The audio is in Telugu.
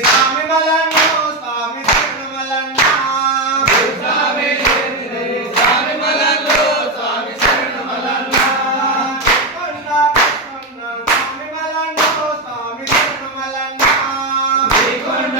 స్వామి మల్లన్న స్వామి శరణు మల్లన్న స్వామి స్వామి మల్లన్న స్వామి శరణు మల్లన్న కొండ స్వామి మల్లన్న స్వామి శరణు మల్లన్న కొండ